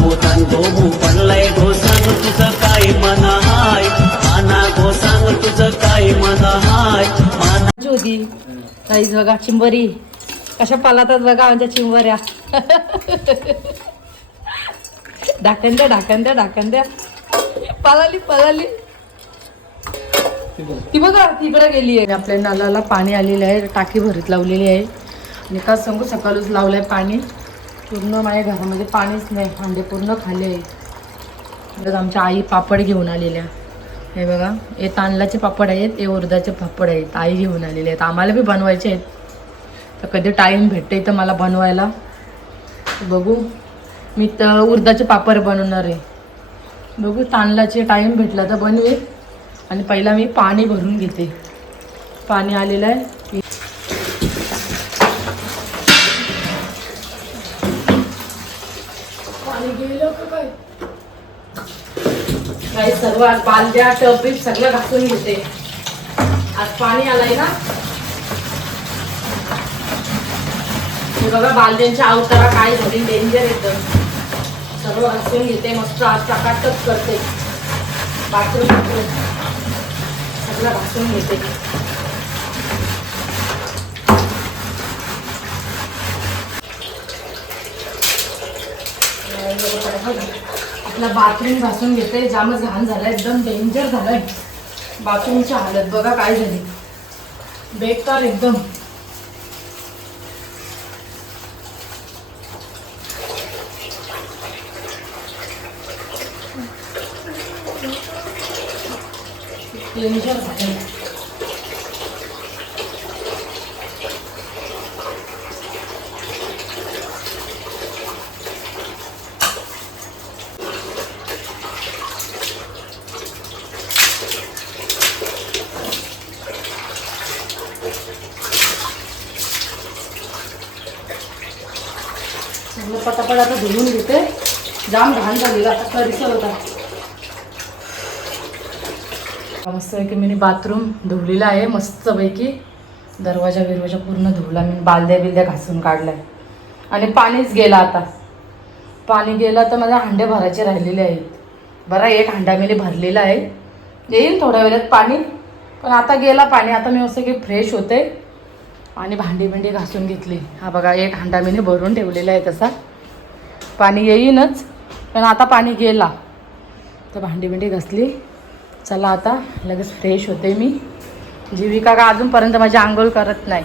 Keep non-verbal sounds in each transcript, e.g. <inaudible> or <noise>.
भूतान गोमू पडलाय गो सांग तुझं काय मन हाय? माना गो सांग तुझं काय मन हाय? माना ज्योती काहीच बघा चिंबरी. कशा पालातात बघा आमच्या चिंबऱ्या. ढाकण द्या ढाकण द्या ढाकण द्या. पळाली पळाली ती बघा तिकडे गेली आहे. आपल्या नळाला पाणी आलेलं आहे टाकी भरत लावलेली आहे. आणि का सांगू सकाळच लावलंय पाणी. पूर्ण माझ्या घरामध्ये म्हणजे पाणीच नाही. हांडे पूर्ण खाली आहे बघा आमच्या आई पापड घेऊन आलेल्या. हे बघा हे तांदळाचे पापड आहेत हे उर्दाचे पापड आहेत. आई घेऊन आलेले आहेत. आम्हाला बी बनवायचे आहेत. तर कधी टाईम भेटते तर मला बनवायला. बघू मी तर उर्दाचे पापड बनवणार आहे. बघू तांदळाचे टाईम भेटला तर बनवे आणि पहिला मी पाणी भरून घेते. पाणी आलेलं आहे पाणी गेलं का काय काही सर्व आज बालद्या टपीप सगळं घासून घेते. आज पाणी आलंय ना? बघा बालद्यांच्या अवतारा काय झाली डेंजर येतं. सर्व घासून घेते मस्त आज चकाटक करते. बाथरूम सगळं घासून घेते. आपला बाथरूम घासून घेते. जामच घाण झालाय एकदम डेंजर झालाय. बाथरूमची हालत बघा काय झाली. बेकार एकदम. डेंजर झालं सगळं आता धुवून घेते. जाम घाण झालेला आता करिसर होता मस्तपैकी मी बाथरूम धुवलेला आहे मस्तपैकी. दरवाजा बिरवाजा पूर्ण धुवला मी बालद्या बिलद्या घासून काढलाय. आणि पाणीच गेला आता. पाणी गेलं तर माझ्या हांडे भरायचे राहिलेले आहेत. बरा एक हांडा मी भरलेला आहे. येईल थोड्या वेळात पाणी पण आता गेला पाणी आता मी असं की फ्रेश होते. आणि भांडी बिंडी घासून घेतली. हा बघा एक हांडा मी भरून ठेवलेला आहे तसा. पाणी येईनच पण आता पाणी गेला. तर भांडी बिंडी घासली. चला आता लगेच फ्रेश होते मी. जीविका का अजूनपर्यंत माझी आंघोळ करत नाही.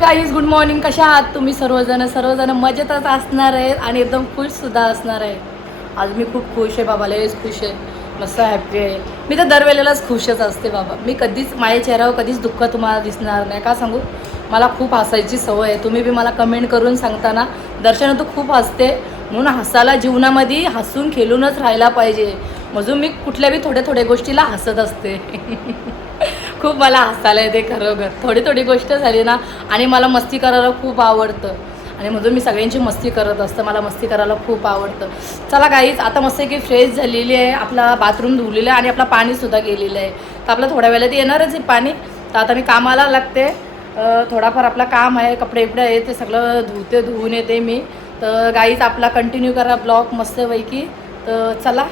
गाईज गुड मॉर्निंग कशा आहात तुम्ही सर्वजण? सर्वजण मजेतच असणार आहेत आणि एकदम खुशसुद्धा असणार आहे आज मी खूप खुश आहे बाबा लयच खुश आहे. मस्त हॅपी आहे. मी तर दरवेळेलाच खुशच असते बाबा. मी कधीच माझ्या चेहऱ्यावर कधीच दुःख तुम्हाला दिसणार नाही. का सांगू? मला खूप हसायची सवय आहे. तुम्ही बी मला कमेंट करून सांगताना दर्शना तू खूप हसते म्हणून हसायला जीवनामध्ये हसून खेळूनच राहायला पाहिजे. म्हणून मी कुठल्याही थोड्या थोड्या गोष्टीला हसत असते. <laughs> खूप मला हसायला येते खरोखर. थोडी थोडी गोष्ट झाली ना आणि मला मस्ती करायला खूप आवडतं. आणि म्हणून मी सगळ्यांची मस्ती करत असतं. मला मस्ती करायला खूप आवडतं. चला काहीच आता मस्त की फ्रेश झालेली आहे. आपला बाथरूम धुवलेलं आहे आणि आपला पाणीसुद्धा गेलेलं आहे. तर आपलं थोड्या वेळात येणारच आहे पाणी. तर आता मी कामाला लागते. थोडाफार आपलं काम आहे कपडे बिपडे आहे ते सगळं धुते धुवून येते मी. तर गाईच आपला कंटिन्यू करा ब्लॉग मस्तपैकी. तर चला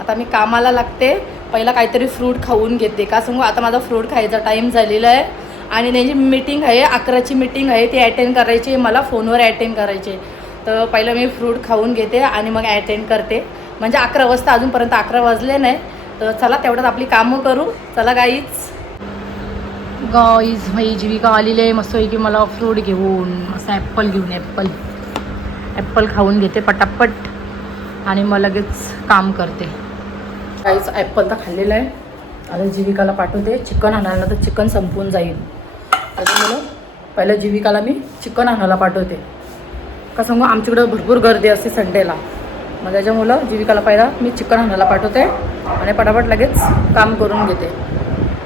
आता मी कामाला लागते. पहिला काहीतरी फ्रूट खाऊन घेते. का सांगू आता माझा फ्रूट खायचा टाईम झालेला आहे. आणि त्यांची मीटिंग आहे अकराची मीटिंग आहे ती अटेंड करायची आहे मला फोनवर अटेंड करायचे तर पहिलं मी फ्रूट खाऊन घेते आणि मग अटेंड करते. म्हणजे अकरा वाजता अजूनपर्यंत अकरा वाजले नाही. तर चला तेवढ्यात आपली कामं करू. चला गाईच गाईज भाई जीविका आलेली आहे मस्त की मला फ्रूट घेऊन असं ॲप्पल घेऊन ॲप्पल ॲप्पल खाऊन घेते पटापट आणि मग लगेच काम करते. काहीच ॲप्पल तर खाल्लेलं आहे. आता जीविकाला पाठवते. चिकन आणायला तर चिकन संपून जाईल. त्याच्यामुळं पहिलं जीविकाला मी चिकन आणायला पाठवते. का सांगू आमच्याकडं भरपूर गर्दी असते संडेला मग त्याच्यामुळं जीविकाला पहिला मी चिकन आणायला पाठवते आणि पटापट लगेच काम करून घेते.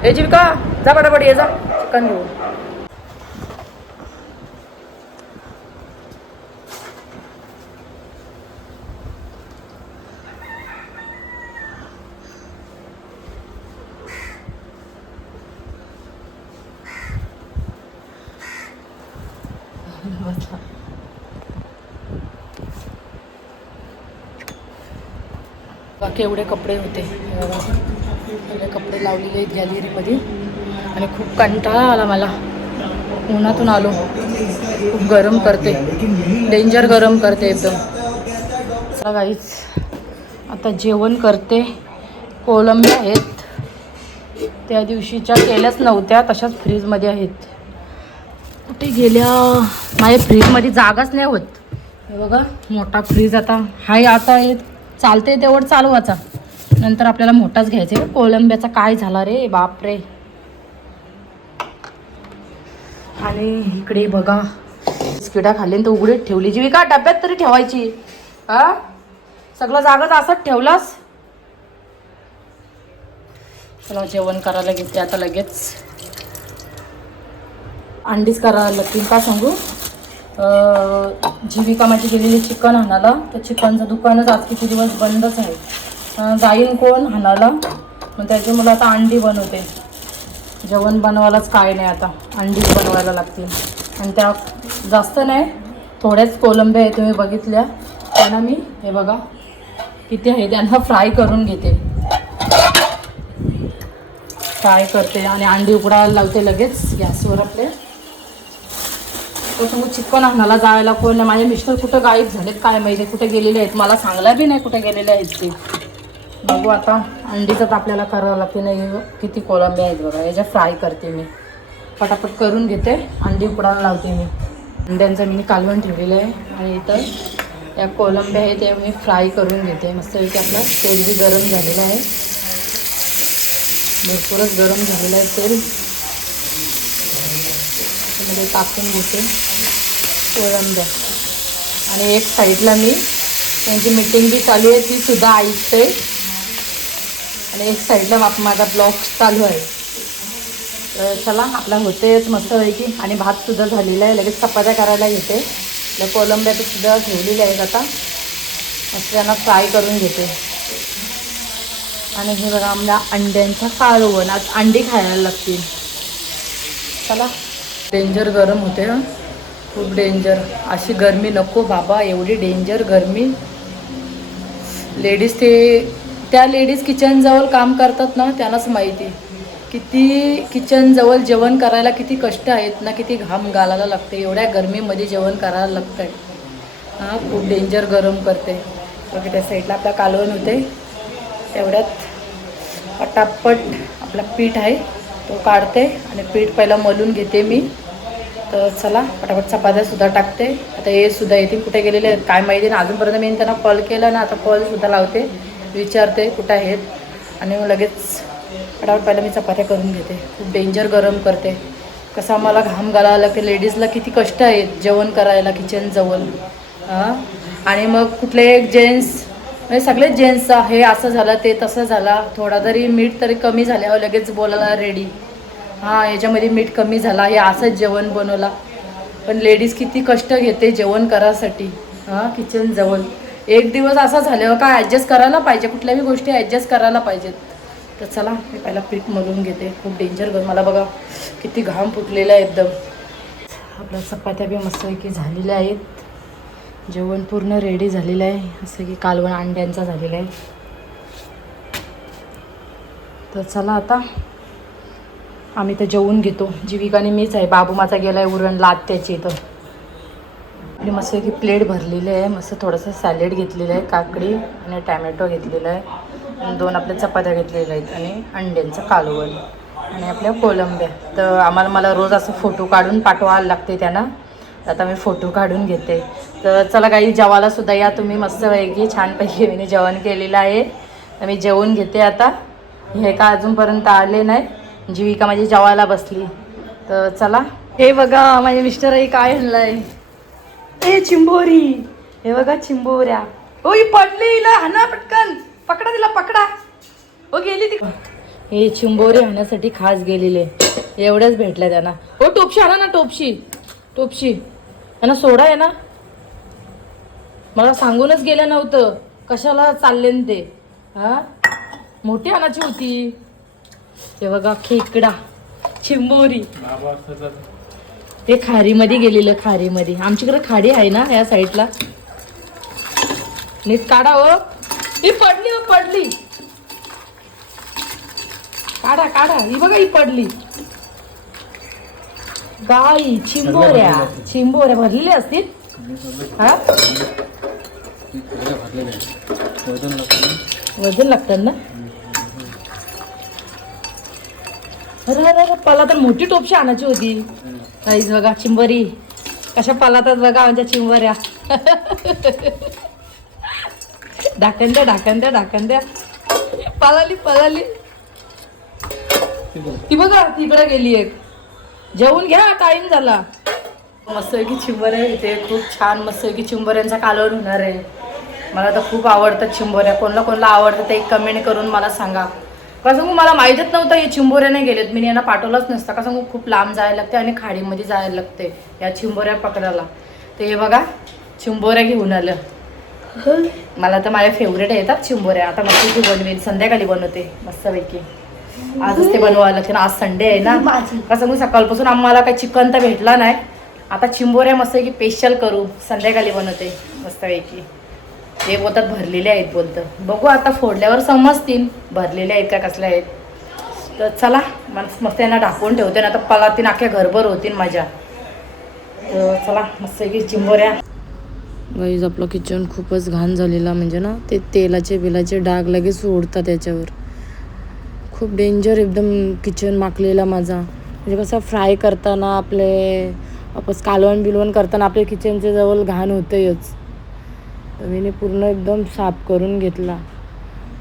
याची जीविका जा पटापट ये जा. चिकन घेऊन. बाकी एवढे कपडे होते. सगळे कपडे लावलेले आहेत गॅलरीमध्ये आणि खूप कंटाळा आला मला. उन्हातून आलो. खूप गरम करते. डेंजर गरम करते एकदम. चला गाईच आता जेवण करते. कोलंबी आहेत. त्या दिवशीच्या केल्याच नव्हत्या तशाच फ्रीजमध्ये आहेत. कुठे गेल्या? माझ्या फ्रीजमध्ये जागाच नाही होत. हे बघा मोठा फ्रीज आता. हाय आता हे चालते तेवढं चालवाचा नंतर आपल्याला मोठाच घ्यायचा आहे कोलंब्याचा काय झाला रे? बापरे. आणि इकडे बघा. बिस्किटा खाल्ली तर उघडीत ठेवली. जी का डब्यात तरी ठेवायची. हा? सगळं जागाच असंच ठेवलास? चला जेवण करायला घेते आता लगेच. अंडीच करायला लागतील का सांगू? जीविका माझी गेलेली चिकन आणायला. तर चिकनचं दुकानच आज किती दिवस बंदच आहे. जाईन कोण आणायला? मग त्याची मला आता अंडी बनवते. जेवण बनवायलाच काय नाही आता. अंडीच बनवायला लागतील. आणि त्या जास्त नाही थोड्याच कोलंब्या आहे तुम्ही बघितल्या. त्यांना मी हे बघा किती आहे? त्यांना फ्राय करून घेते. फ्राय करते आणि अंडी उकडायला लावते लगेच गॅसवर आपले. तर मग चिकन आणायला जायला कोण नाही. माझे मिस्टर कुठं गायब झालेत काय माहिती? कुठे गेलेले आहेत? मला सांगला बी नाही कुठे गेलेले आहेत ते. बघू आता. अंडीचंच आपल्याला करावं लागते नाही किती कोलंबी आहेत बघा. याच्या फ्राय करते मी. पटापट करून घेते. अंडी उकडायला लावते मी. अंड्यांचं मी कालवण ठेवलेलं आहे. आणि इथं या कोलंब्या आहेत त्या मी फ्राय करून घेते. मस्तपैकी आपलं तेल बी गरम झालेलं आहे. भरपूरच गरम झालेलं आहे तेल. त्यामध्ये टाकून घेते कोलंब्या आणि एक साईडला मी त्यांची मीटिंग बी चालू आहे ती सुद्धा ऐकते. आणि एक साईडला आप- माझा ब्लॉक चालू आहे. तर चला आपला होतेच मस्तपैकी आणि भातसुद्धा झालेला आहे. लगेच चपात्या करायला घेते त्या तर सुद्धा ठेवलेल्या आहेत आता. मस्त त्यांना फ्राय करून घेते. आणि हे बघा आम्हाला अंड्यांचा कालवण आज अंडी खायला लागतील. चला. डेंजर गरम होते खूप डेंजर. अशी गरमी नको बाबा. एवढी डेंजर गरमी. लेडीज ते त्या लेडीज किचनजवळ काम करतात ना त्यांनाच माहिती. किती किचनजवळ जेवण करायला किती कष्ट आहेत ना किती घाम घालायला लागते एवढ्या गरमीमध्ये जेवण करायला लागतं आहे हां खूप डेंजर गरम करते. बघा त्या साईडला आपला कालवण होते. तेवढ्यात पटापट आपला पीठ आहे तो काढते आणि पीठ पहिला मलून घेते मी. तर चला पटापट चपात्यासुद्धा टाकते. आता हे सुद्धा येते कुठे गेलेले आहेत काय माहिती ना अजूनपर्यंत मी त्यांना कॉल केला ना आता कॉलसुद्धा लावते. विचारते कुठं आहेत. आणि मग लगेच पटापट पहिला मी चपात्या करून घेते. खूप डेंजर गरम करते. कसं आम्हाला घाम घालायला लागते. लेडीजला किती कष्ट आहेत. जेवण करायला किचनजवळ हां? आणि मग कुठले एक जेंट्स म्हणजे सगळेच जेंट्स हे असं झालं ते तसं झाला. थोडा तरी मीठ तरी कमी झाल्यावर लगेच बोलायला रेडी हां याच्यामध्ये मीठ कमी झाला. हे असंच जेवण बनवला. पण लेडीज किती कष्ट घेते जेवण करायसाठी. हां किचन जवळ. एक दिवस असा झाल्यावर हो, काय ॲडजस्ट करायला पाहिजे कुठल्याही गोष्टी ॲडजस्ट करायला पाहिजेत. तर चला मी पहिला पीठ मलून घेते. खूप डेंजर गं मला बघा किती घाम फुटलेला आहे एकदम. आपल्या चपात्या बी मस्तपैकी झालेल्या आहेत. जेवण पूर्ण रेडी झालेलं आहे. असं की कालवण अंड्यांचा झालेला आहे. तर चला आता आम्ही तर जेवून घेतो. जीविकाने मीच आहे. बाबू माझा गेला आहे उरण लाद त्याची इथं. आपली मस्त की प्लेट भरलेली आहे मस्त थोडंसं सॅलेड घेतलेलं आहे काकडी आणि टॅमॅटो घेतलेला आहे. आणि दोन आपल्या चपात्या घेतलेल्या आहेत आणि अंड्यांचं कालवण. आणि आपल्या कोलंब्या. तर आम्हाला मला रोज असं फोटो काढून पाठवायला लागते त्यांना. आता मी फोटो काढून घेते. तर चला काही जेवायला सुद्धा या तुम्ही मस्तपैकी छानपैकी मी जेवण केलेलं आहे. तर मी जेवून घेते आता. हे का अजूनपर्यंत आले नाही. जीविका माझी जेवायला बसली. तर चला. हे बघा माझे मिस्टर आई काय आणलं आहे ए चिंबोरी. हे बघा चिंबोऱ्या. ओ ही पडली हिला. हाना पटकन. पकडा तिला पकडा. ओ गेली ती. हे चिंबोरी हाण्यासाठी खास गेलेले एवढ्याच भेटल्या त्यांना. हो टोपशी आणा ना टोपशी. टोपशी. त्यांना सोडा आहे ना मला सांगूनच गेलं नव्हतं. कशाला चालले न ते? हा? मोठी आणायची होती. हे बघा खेकडा. चिंबोरी. हे खारीमध्ये गेलेलं खारीमध्ये. आमच्याकडे खाडी आहे ना या साईडला. नीट काढा हो. ही पडली हो पडली. काढा काढा. ही बघा ही पडली. गाई चिंबोऱ्या. चिंबोऱ्या भरलेल्या असतील? हा? वजन लागतात ना? अरे अरे अरे पला तर मोठी टोपशी आणायची होती. काहीच बघा चिंबरी. कशा पालातात बघा आमच्या चिंबऱ्या. ढाकण द्या ढाकण द्या ढाकण द्या. पळाली पळाली ती बघा तिकडे गेली एक. जेवून घ्या टाइम झाला. मस्त की चिंबऱ्या इथे खूप छान मस्त की चिंबऱ्यांचा कालवण होणार आहे. मला तर खूप आवडतात चिंबऱ्या. कोणला कोणला आवडतं ते एक कमेंट करून मला सांगा. कसं सांगू मला माहीतच नव्हतं हे चिंबोऱ्या नाही गेलेत. मी यांना पाठवलंच नसतं. का सांगू खूप लांब जायला लागते आणि खाडीमध्ये जायला लागते या चिंबोऱ्या पकडायला. ते हे बघा चिंबोऱ्या घेऊन आलं. मला तर माझ्या फेवरेट येतात चिंबोऱ्या. आता मस्त ती बनवेल. संध्याकाळी बनवते मस्तपैकी. आजच ते बनवावं लागते ना. आज संडे आहे ना. का सांगू सकाळपासून आम्हाला काही चिकन तर भेटला नाही. आता चिंबोऱ्या मस्त की स्पेशल करू. संध्याकाळी बनवते मस्तपैकी. ते बोलतात भरलेले आहेत बोलतं. बघू आता फोडल्यावर समजतील भरलेले आहेत का कसले आहेत. तर चला मस्त मस्त यांना ढाकून ठेवते ना तर पलातीन अख्ख्या घरभर होतील माझ्या. तर चला मस्त की चिंबोऱ्या. गाईज आपलं किचन खूपच घाण झालेला म्हणजे ना ते तेलाचे बिलाचे डाग लगेच उडतात त्याच्यावर खूप डेंजर एकदम किचन माकलेला माझा. म्हणजे कसं फ्राय करताना आपले आपण कालवण बिलवण करताना आपल्या किचनच्या जवळ घाण होतंयच. तर मी पूर्ण एकदम साफ करून घेतला.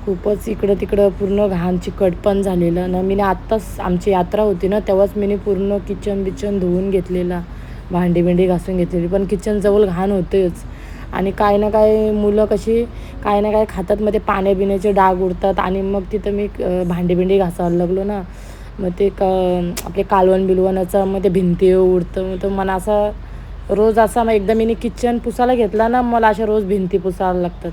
खूपच इकडं तिकडं पूर्ण घाण चिकट पण झालेलं. ना मी आत्ताच आमची यात्रा होती ना तेव्हाच मी पूर्ण किचन बिचन धुवून घेतलेला. भांडी बिंडी घासून घेतलेली. पण किचनजवळ घाण होतेच. आणि काय ना काय मुलं कशी काय ना काय खातात मग ते पाण्या बिण्याचे डाग उडतात आणि मग तिथं मी भांडी बिंडी घासायला लागलो ना. मग ते क आपले कालवण बिलवणाचं मग ते भिंती उडतं. मग तो मला असं रोज असा मग एकदा मी किचन पुसायला घेतला ना मला अशा रोज भिंती पुसायला लागतात.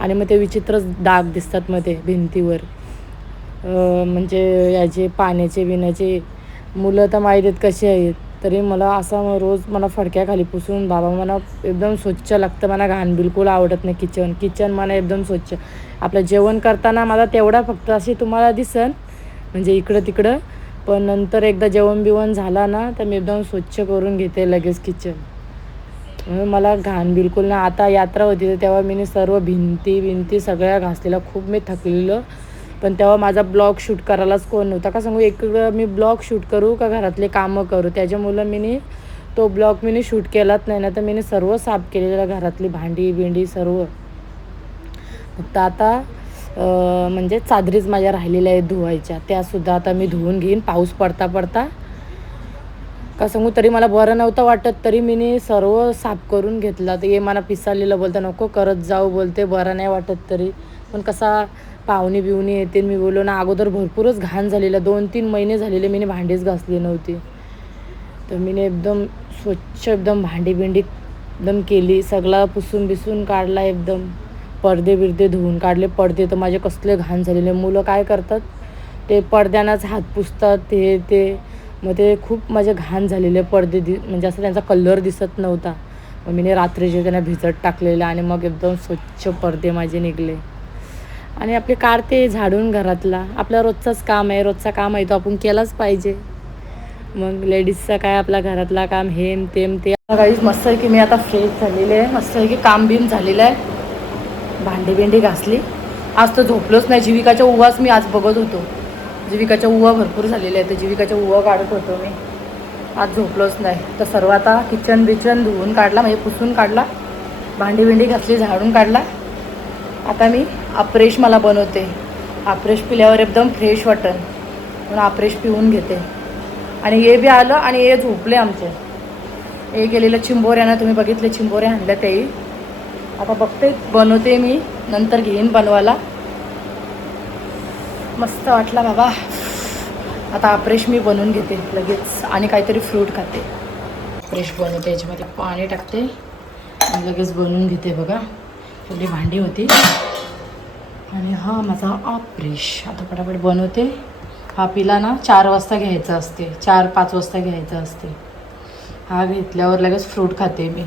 आणि मग ते विचित्रच डाग दिसतात मग ते भिंतीवर. म्हणजे याचे पाण्याचे बिण्याचे मुलं तर माहीत आहेत कसे आहेत. तरी मला असा मग रोज मला फडक्याखाली पुसून बाबा मला एकदम स्वच्छ लागतं मला घाण बिलकुल आवडत नाही किचन किचन मला एकदम स्वच्छ. आपलं जेवण करताना मला तेवढा फक्त असे तुम्हाला दिसन म्हणजे इकडं तिकडं पण नंतर एकदा जेवण बिवण झाला ना तर मी एकदम स्वच्छ करून घेते लगेच किचन म्हणून मला घाण बिलकुल ना आता यात्रा होती तर तेव्हा मी सर्व भिंती भिंती सगळ्या घासलेल्या. खूप मी थकलेलं. पण तेव्हा माझा ब्लॉग शूट करायलाच कोण नव्हता. का सांगू एक मी ब्लॉग शूट करू का घरातले कामं करू? त्याच्यामुळं मी तो ब्लॉग मी शूट केलाच नाही. ना तर मी सर्व साफ केलेलं घरातली भांडी बिंडी सर्व. फक्त आता म्हणजे चादरीच माझ्या राहिलेल्या आहेत धुवायच्या. त्यासुद्धा आता मी धुवून घेईन. पाऊस पडता पडता. का सांगू तरी मला बरं नव्हतं वाटत तरी मी सर्व साफ करून घेतला. तर ये मला पिसालेलं बोलतं नको करत जाऊ बोलते. बरं नाही वाटत तरी. पण कसा पाहुणे बिवणी येते मी बोललो ना अगोदर भरपूरच घाण झालेलं. दोन तीन महिने झालेले मी भांडीच घासली नव्हती. तर मी एकदम स्वच्छ एकदम भांडी बिंडी एकदम केली. सगळा पुसून बिसून काढला एकदम. पडदे बिरदे धुवून काढले. पडदे तर माझे कसले घाण झालेले. मुलं काय करतात? ते पडद्यानाच हात पुसतात. ते ते. मग ते खूप माझे घाण झालेले पडदे दि म्हणजे असं त्यांचा कलर दिसत नव्हता. मग मी रात्रीचे त्यांना भिजत टाकलेलं आणि मग एकदम स्वच्छ पडदे माझे निघले. आणि आपले काढते झाडून घरातला. आपला रोजचाच काम आहे. रोजचा काम आहे तो आपण केलाच पाहिजे. मग लेडीजचं काय आपला घरातला काम हेम तेम ते. काहीच मस्त आहे की मी आता फ्रेश झालेले आहे. मस्त आहे की काम बिम झालेलं आहे. भांडी बिंडी घासली. आज तर झोपलोच नाही. जीविकाच्या उवाच मी आज बघत होतो. जीविकाच्या उवा भरपूर झालेल्या आहेत. तर जीविकाच्या उवा काढत होतो मी. आज झोपलोच नाही. तर सर्व आता किचन बिचन धुवून काढला म्हणजे पुसून काढला. भांडी बिंडी घासली झाडून काढला. आता मी आप्रेश मला बनवते. आप्रेश पिल्यावर एकदम फ्रेश वाटन. म्हणून आप्रेश पिऊन घेते. आणि हे बी आलं आणि हे झोपले आमचे. हे गेलेलं चिंबोऱ्यानं तुम्ही बघितले चिंबोऱ्या आणल्या तेही आता बघते बनवते मी नंतर घेईन बनवायला. मस्त वाटला बाबा. आता अप्रेश मी बनवून घेते लगेच. आणि काहीतरी फ्रूट खाते. फ्रेश बनवते याच्यामध्ये पाणी टाकते. आणि लगेच बनवून घेते बघा. एवढी भांडी होती. आणि हा माझा अप्रेश आता पटापट बनवते. हा पिला ना चार वाजता घ्यायचा असते. चार पाच वाजता घ्यायचा असते. हा घेतल्यावर लगेच फ्रूट खाते मी.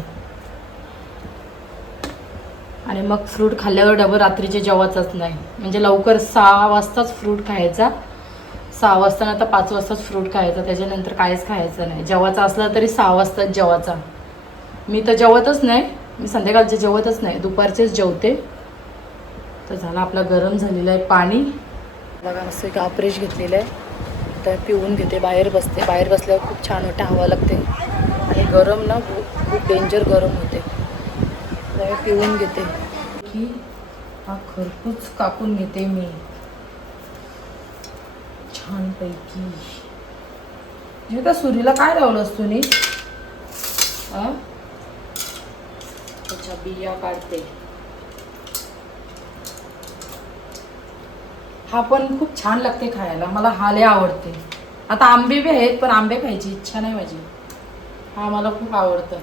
आणि मग फ्रूट खाल्ल्यावर डबल रात्रीचे जेवायचंच नाही. म्हणजे लवकर सहा वाजताच फ्रूट खायचा. सहा वाजता ना तर पाच वाजताच फ्रूट खायचा. त्याच्यानंतर काहीच खायचं नाही. जेवायचा असला तरी सहा वाजताच जेवायचा. मी तर जेवतच नाही. मी संध्याकाळचे जेवतच नाही. दुपारचेच जेवते. तर झालं आपला गरम झालेलं आहे पाणी. बघा असं एक अप्रेश घेतलेलं आहे. तर पिऊन घेते बाहेर बसते. बाहेर बसल्यावर खूप छान वाटते हवा लागते. आणि गरम ना खूप खूप डेंजर गरम होते. तर पिऊन घेते. की हा खरपूस कापून घेते मी. छानपैकी. म्हणजे का सुरीला काय लावलंस तुम्ही? त्याच्या बिया काढते. हा पण खूप छान लागते खायला. मला हा लय आवडते. आता आंबे बी आहेत पण आंबे खायची इच्छा नाही माझी. हा मला खूप आवडतं.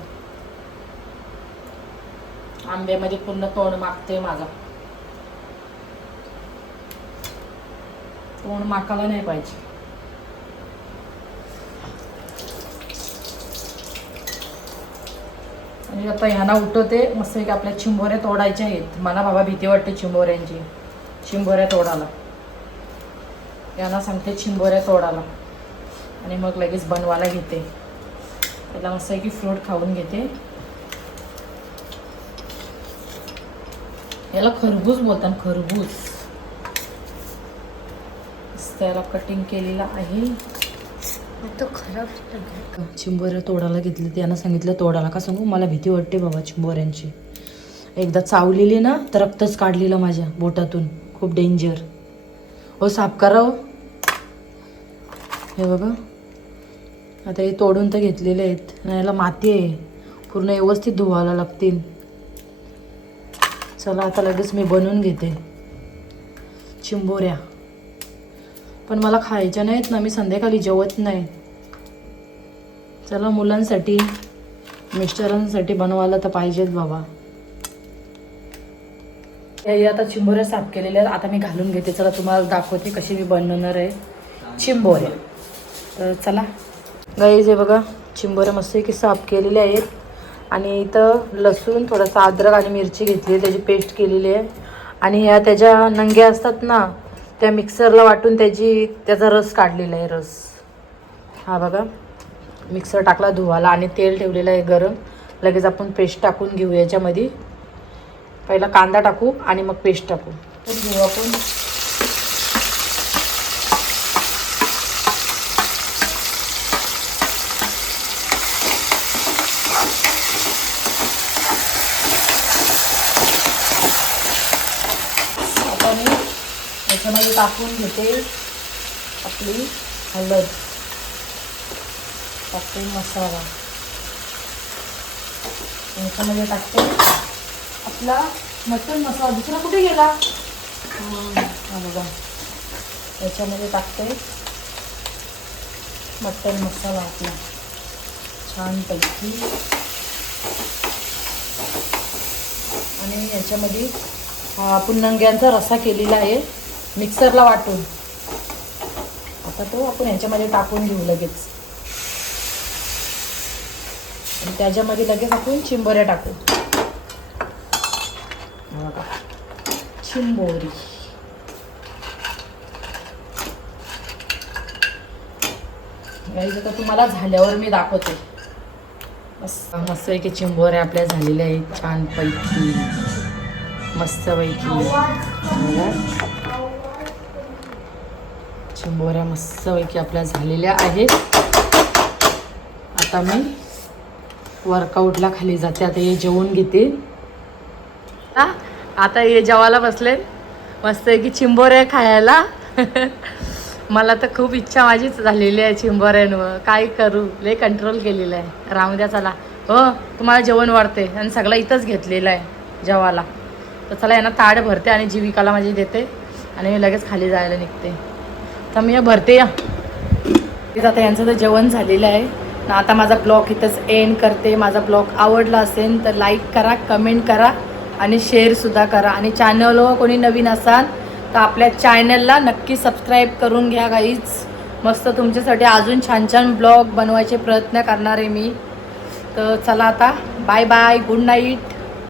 आंब्यामध्ये पूर्ण तोंड मागते माझा. तोंड माकायला नाही पाहिजे. आणि आता ह्यांना उठवते मस्त की आपल्या चिंबोऱ्या तोडायच्या आहेत. मला बाबा भीती वाटते चिंबोऱ्यांची. चिंबोऱ्या तोडाला यांना सांगते चिंबोऱ्या तोडाला आणि मग लगेच बनवायला घेते. त्याला मस्त आहे की फ्रूट खाऊन घेते. याला खरबूज बोलतात खरबूज. मस्त याला कटिंग केलेलं आहे. तो खराब चिंबोऱ्या तोडायला घेतली त्यांना सांगितलं तोडायला. का सांगू? मला भीती वाटते बाबा चिंबोऱ्यांची. एकदा चावलेली ना तर रक्तच काढलेलं माझ्या बोटातून. खूप डेंजर हो साफ करा हो. हे बघा. आता हे तोडून तर घेतलेले आहेत. याला माती आहे. पूर्ण व्यवस्थित धुवायला लागतील. चला आता लगेच मी बनवून घेते. चिंबोऱ्या. पण मला खायच्या नाहीत ना मी संध्याकाळी जेवत नाही. चला मुलांसाठी मिस्टरांसाठी बनवायला तर पाहिजेच बाबा. हे आता चिंबोऱ्या साफ केलेल्या आहेत. आता मी घालून घेते. चला तुम्हाला दाखवते कशी मी बनवणार आहे. चिंबोऱ्या. तर चला. गाई जे बघा चिंबोऱ्या मस्त की साफ केलेल्या आहेत. आणि इथं लसूण थोडासा अद्रक आणि मिरची घेतली आहे त्याची पेस्ट केलेली आहे. आणि ह्या त्याच्या नंग्या असतात ना त्या मिक्सरला वाटून त्याची त्याचा रस काढलेला आहे रस. हा बघा मिक्सर टाकला धुवाला आणि तेल ठेवलेलं आहे गरम. लगेच आपण पेस्ट टाकून घेऊ याच्यामध्ये. पहिला कांदा टाकू आणि मग पेस्ट टाकू. तर घेऊ आपण आता मी याच्यामध्ये टाकून घेते आपली हळद टाकते मसाला. याच्यामध्ये टाकते आपला मटण मसाला. दुसरा कुठे गेला? बघा. याच्यामध्ये टाकते मटण मसाला आपला. छानपैकी. आणि याच्यामध्ये हा आपण नंग्यांचा रसा केलेला आहे. मिक्सरला वाटून. आता तो आपण ह्याच्यामध्ये टाकून घेऊ लगेच. आणि त्याच्यामध्ये लगेच आपण चिंबोऱ्या टाकू. चिंबोरी. गाईज आता तुम्हाला झाल्यावर मी दाखवते. मस्त. मस्त आहे की चिंबोऱ्या आपल्या झालेल्या आहेत छानपैकी. मस्तपैकी बघा. चिंबोऱ्या मस्तपैकी आपल्या झालेल्या आहेत. आता मी वर्कआउटला खाली जाते. आता हे जेवून घेते. आता हे जेवायला बसले. मस्त आहे की चिंबोऱ्या खायला. <laughs> मला तर खूप इच्छा माझीच झालेली आहे चिंबोऱ्यांवर. काय करू? लय कंट्रोल केलेलं आहे. राहू द्या चला. हो तुम्हाला जेवण वाढते. आणि सगळं इथंच घेतलेलं आहे जेवायला. तर चला यांना ताड भरते आणि जीविकाला माझी देते. आणि मी लगेच खाली जायला निघते. तर मी या भरते या. आता यांचं तर जेवण झालेलं आहे. ना आता माझा ब्लॉग इथंच एंड करते. माझा ब्लॉग आवडला असेल तर लाईक करा कमेंट करा आणि शेअरसुद्धा करा. आणि चॅनलवर कोणी नवीन असाल तर आपल्या चॅनलला नक्की सबस्क्राईब करून घ्या काहीच मस्त तुमच्यासाठी अजून छान छान ब्लॉग बनवायचे प्रयत्न करणार आहे मी. तर चला आता बाय बाय गुड नाईट